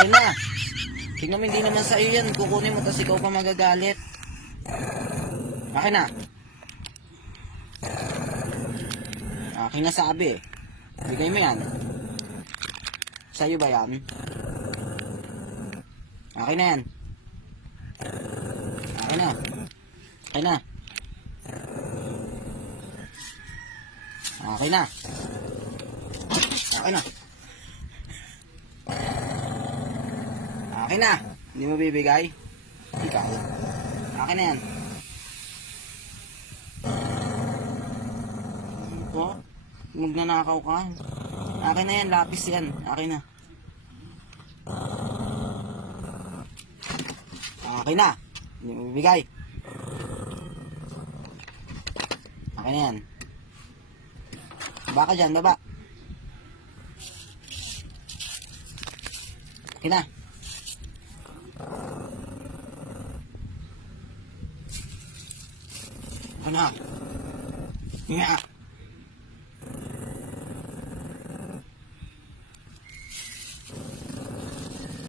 Akin na. Tingnan mo, hindi naman sa'yo yan. Kukunin mo, tapos ikaw pa magagalit. Akin na. Akin na sabi. Bigay mo yan. Sa'yo ba yan? Akin na yan. Akin na. Akin na. Akin na. Akin na. Akin na. Hindi mo bibigay? Ikaw. Akin na yan. Ito. Magnanakaw ka. Akin na yan. Lapis yan. Akin na. Akin na. Hindi mo bibigay. Akin na yan. Baka dyan, baba. Akin na. Akin na. Nga.